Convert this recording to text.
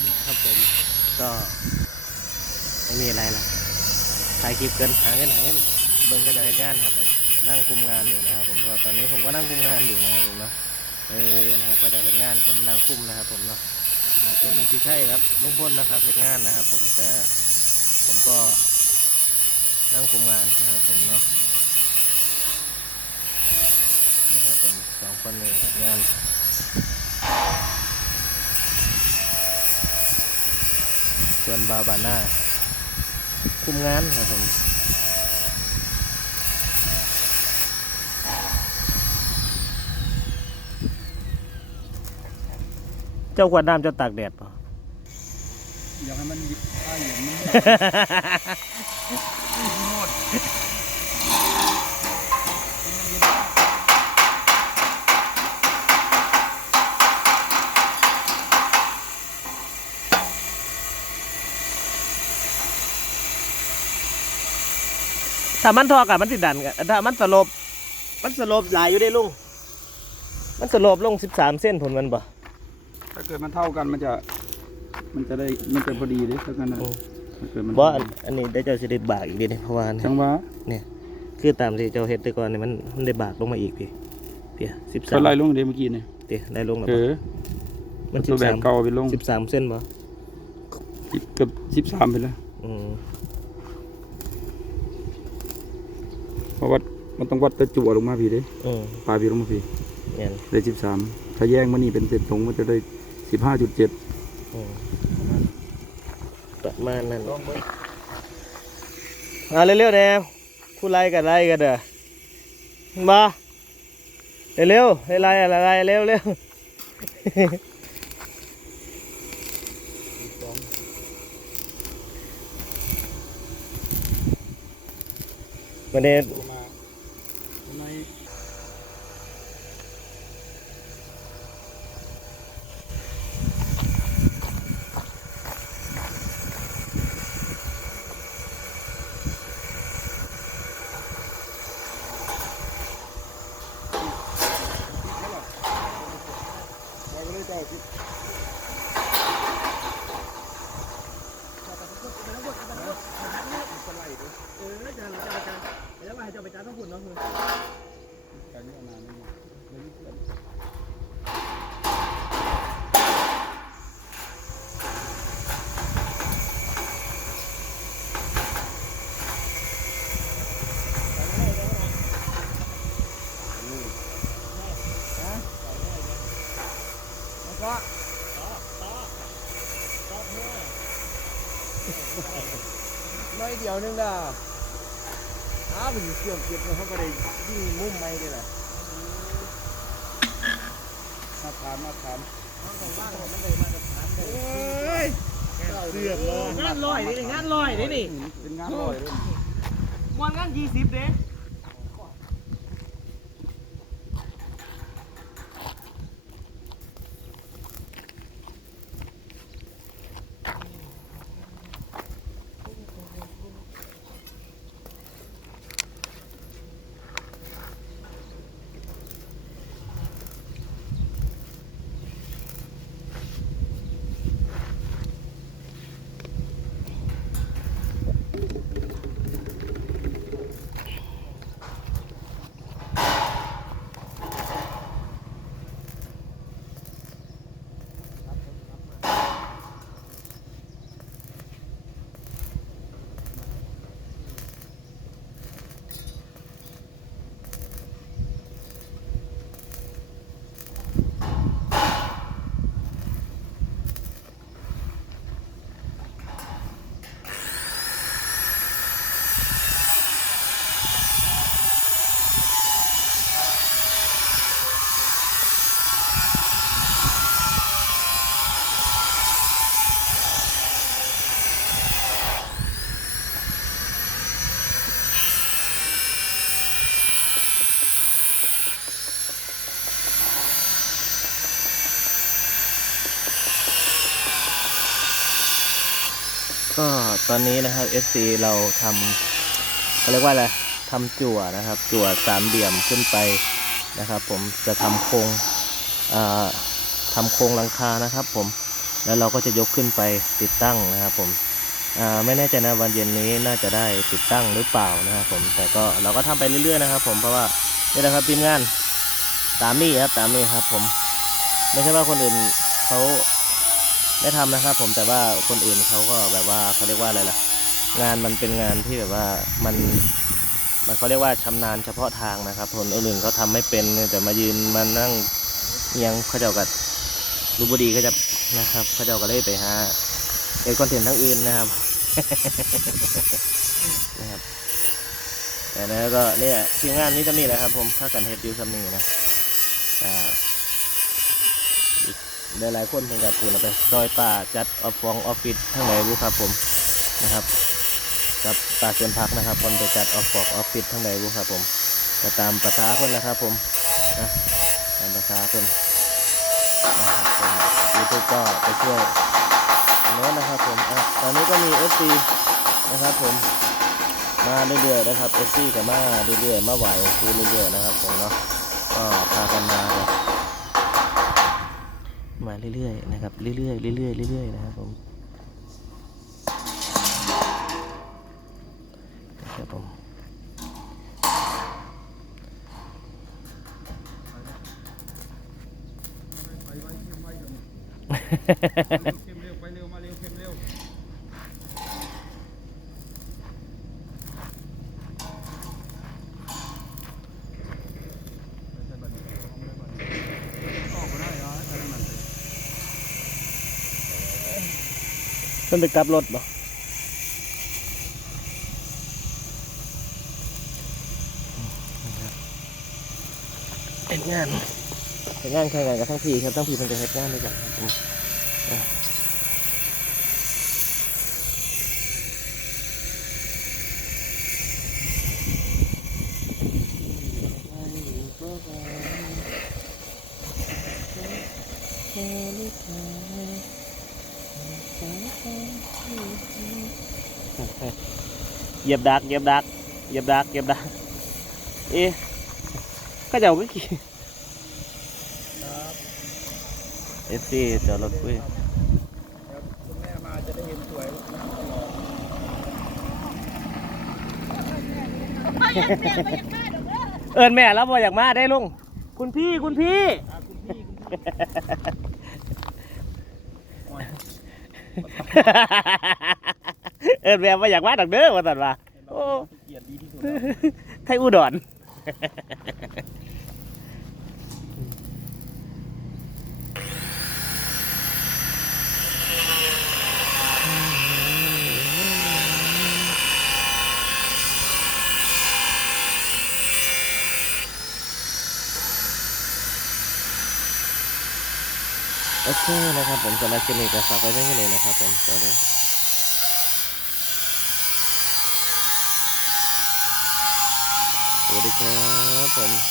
นครับผมก็ไม่มีอะไรละถ่ายคลิปเกินหาเงินหาเงินเบิ่งก็จะเห็นงานครับผมนั่งคุมงานอยู่นะครับผมตอนนี้ผมก็นั่งคุมงานอยู่นะครับผมเนาะเออนะครับก็จะเห็นงานผมนั่งคุมนะครับ ผมเนาะเป็นพี่ใช่ครับลุงพลนนะครับเห็นงานนะครับ ผมแต่ผมก็นั่งคุมงานนะครับผมเนาะนะครับผมสองคนนี่เห็นงาน ส่วนบาบาน่าคุมงานครับผมเจ้ากวาดน้ำเจ้าตากแดดป่ะอยากให้มันยิบผ้าเหย็นมันหมด ถ้ามันทอกันมันติดดันกันถ้ามันสลบ มันสลบหลายอยู่ได้ลุง มันสลบลงสิบสามเส้นผลมันบ่ ถ้าเกิดมันเท่ากันมันจะ มันจะได้ มันจะพอดีเลยถ้ากันนะอืมถ้าเกิดมันบ่อันอันนี้ได้เจ้าสิได้บากอีกเดีเพราะว่าเนี่ยจังหวะคือตามที่เจ้าเฮ็ดแต่ก่อนเนี่ยมันมันได้บากลงมาอีกพี่เปียสิบสาก็มไล่ลงเดี๋ยวเมื่อกี้เนี่ยเตียได้ลงแล้วเอบ่อมันสิตัวบแบสาบมเก่าไปลงสิบสามเส้นบ่เกือบสิบสามไปแล้วอืม เพราะว่ามันต้องวัดตะจั่วลงมาพี่เด้อืมปลายพี่ลงมาพี่เนี่ยได้สิบสามถ้าแย่งมันนี่เป็นเศษตรงมันจะได้สิบห้าจุดเจ็ดอืมประมาณนั้นเอาเร็วๆแน่ผู้ไล่กันไล่กันเด้อมาเร็วๆไล่ๆอะไรเร็วเร็ววันนี้ใน เดียวนึงด่าอ้าวมันเสื่อมเก็บเขาก็ได้ยิ่งมุ่มไม่ได้แหละมาถามมาถามเสื่อมเลยงานลอยนี่งานลอยนี่นี่เป็นงานลอยเลยวันงานยี่สิบเด้ ก็ตอนนี้นะครับ SC เราทำเขาเรียกว่าอะไรทำจั่วนะครับ จั่วสามเหลี่ยมขึ้นไปนะครับ ผมจะทำโครงทำโครงหลังคานะครับ ผมแล้วเราก็จะยกขึ้นไปติดตั้งนะครับ ผมไม่แน่ใจนะวันเย็นนี้น่าจะได้ติดตั้งหรือเปล่านะครับ ผมแต่ก็เราก็ทำไปเรื่อยๆนะครับ ผมเพราะว่านี่แหละครับทีมงานตามนี่ครับตามนี่ครับ ผม ไม่ใช่ว่าคนอื่นเขา ได้ทำนะครับ ผมแต่ว่าคนอื่นเขาก็แบบว่าเขาเรียกว่าอะไรล่ะ งานมันเป็นงานที่แบบว่ามันมันเขาเรียกว่าชำนาญเฉพาะทางนะครับคนอื่นเขาทำไม่เป็นแต่มายืนมานั่งเอียงเขาเจ้ากัดรูบดีก็จะนะครับเขาเจ้าก็เลยไปหาเอ็คอนเทนต์ทั้งอื่นนะครับนะครับแต่นะก็เนี่ยทีมงานนี้จะมีแหละครับ ผมถ้ากันเฮดดิวซัมนี่นะอ่า หลายๆคนเป็นกับปูนเอาไปซอยป่าจัดออฟฟองออฟฟิศทั้งไหนรู้ครับผมนะครับกับป่าเกินพักนะครับคนไปจัดออฟฟอกออฟฟิศทั้งใดรู้ครับผมก็ตามภาษาเพิ่นนะครับผมนะตามภาษาเพิ่นนะครับผมยูทูบก็ไปช่วยอันโน้นนะครับผมอะตอนนี้ก็มีเอฟซีนะครับผมมาเรื่อยๆนะครับเอฟซีก็มาเรื่อยๆมาไหวคือเรื่อยๆนะครับผมเนาะก็พากันมาแบบ มาเรื่อยๆนะครับเรื่อยๆเรื่อยๆเรื่อยๆนะครับผมครับผม เข้มเร็วไปเร็วมาเร็วเข้มเร็ว เพิ่นไปกลับรถบ่เป็นงานเป็นงานแข่งกันกับทั้งพี่ครับทั้งพี่เป็นจะเฮ็ดงานด้วยกันครับ เหยียบดักเหยียบดักเหยียบดักเหยียบดักเอ๊ะก็เจ้าก็ขี่เอฟซีจอดรถคุยคุณแม่มาจะได้เห็นสวยน้ำตลอดเอินแม่แล้วบ่อยากมาได้ลุงคุณพี่คุณพี่อะคุณพี่คุณพี่โอ้ย เอินแม่บ่อยากมาดักเด้อว่าตัดว่าโอ้เกียรติดีที่สุดแล้วไทยอุดรโอเคนะครับผมสำหรับคลิปนี้ก็ฝากไว้เพียงแค่นี้นะครับผมสวัสดี วัสดีครับผม